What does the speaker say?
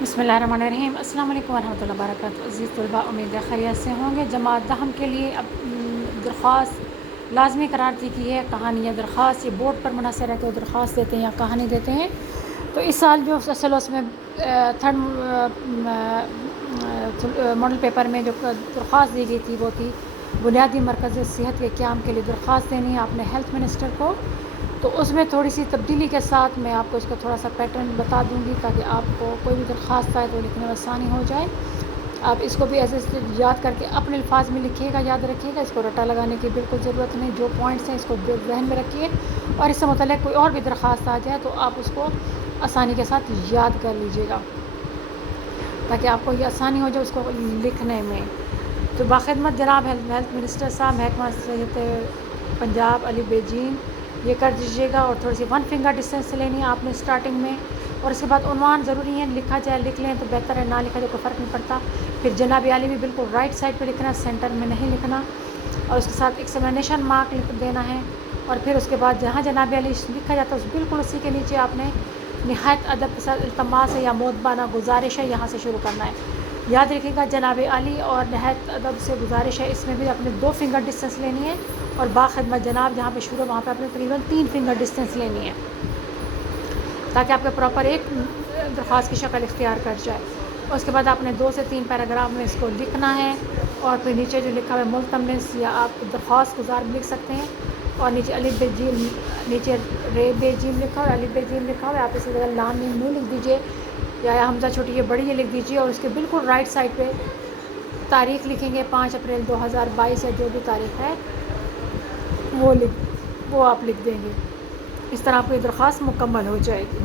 بسم اللہ الرحمن الرحیم۔ السلام علیکم ورحمۃ اللہ وبرکاتہ۔ عزیز طلباء، امید ہے خیریت سے ہوں گے۔ جماعت دہم کے لیے اب درخواست لازمی قرار دی گئی ہے۔ کہانی یا درخواست یہ بورڈ پر منحصر ہے کہ وہ درخواست دیتے ہیں یا کہانی دیتے ہیں۔ تو اس سال جو اصل اس میں تھرڈ ماڈل پیپر میں جو درخواست دی گئی تھی وہ تھی بنیادی مرکز صحت کے قیام کے لیے درخواست دینی ہے آپ نے ہیلتھ منسٹر کو۔ تو اس میں تھوڑی سی تبدیلی کے ساتھ میں آپ کو اس کا تھوڑا سا پیٹرن بتا دوں گی تاکہ آپ کو کوئی بھی درخواست آئے تو لکھنے میں آسانی ہو جائے۔ آپ اس کو بھی ایسے یاد کر کے اپنے الفاظ میں لکھیے گا، یاد رکھیے گا، اس کو رٹا لگانے کی بالکل ضرورت نہیں۔ جو پوائنٹس ہیں اس کو ذہن میں رکھیے اور اس سے متعلق کوئی اور بھی درخواست آ جائے تو آپ اس کو آسانی کے ساتھ یاد کر لیجیے گا تاکہ آپ کو یہ آسانی ہو جائے اس کو لکھنے میں۔ تو باخدمت جناب ہیلتھ منسٹر صاحب محکمہ صحت پنجاب علی بیجین یہ کر دیجیے گا، اور تھوڑی سی 1 فنگر ڈسٹینس لینی ہے آپ نے اسٹارٹنگ میں، اور اس کے بعد عنوان ضروری ہے، لکھا جائے لکھ لیں تو بہتر ہے، نہ لکھا جائے کوئی فرق نہیں پڑتا۔ پھر جناب عالی بھی بالکل رائٹ سائڈ پہ لکھنا ہے، سینٹر میں نہیں لکھنا، اور اس کے ساتھ ایکسپلینیشن مارک لکھ دینا ہے۔ اور پھر اس کے بعد جہاں جناب عالی لکھا جاتا ہے اس بالکل اسی کے نیچے آپ نے نہایت ادب کے ساتھ التماس ہے یا مؤدبانہ گزارش ہے یہاں سے شروع کرنا ہے۔ یاد رکھیے گا جناب عالی اور نہایت ادب سے گزارش ہے، اس میں بھی اپنے 2 فنگر ڈسٹینس لینی ہے، اور باخدمت جناب جہاں پہ شروع وہاں پہ اپنے تقریباً 3 فنگر ڈسٹینس لینی ہے تاکہ آپ کے پراپر ایک درخواست کی شکل اختیار کر جائے۔ اس کے بعد آپ نے 2 سے 3 پیراگراف میں اس کو لکھنا ہے، اور پھر نیچے جو لکھا ہوا ہے ملتمس یا آپ درخواست گزار بھی لکھ سکتے ہیں، اور نیچے الف بے جیم، نیچے رے بے جیم لکھا ہوا ہے، الف بے جیم لکھا ہوا ہے، آپ اسی جگہ لام میم نون لکھ دیجیے یا حمزہ چھوٹی یہ بڑی یہ لکھ دیجیے، اور اس کے بالکل رائٹ سائڈ پہ تاریخ لکھیں گے 5 اپریل 2022 یا جو بھی تاریخ ہے وہ آپ لکھ دیں گے۔ اس طرح آپ کی درخواست مکمل ہو جائے گی۔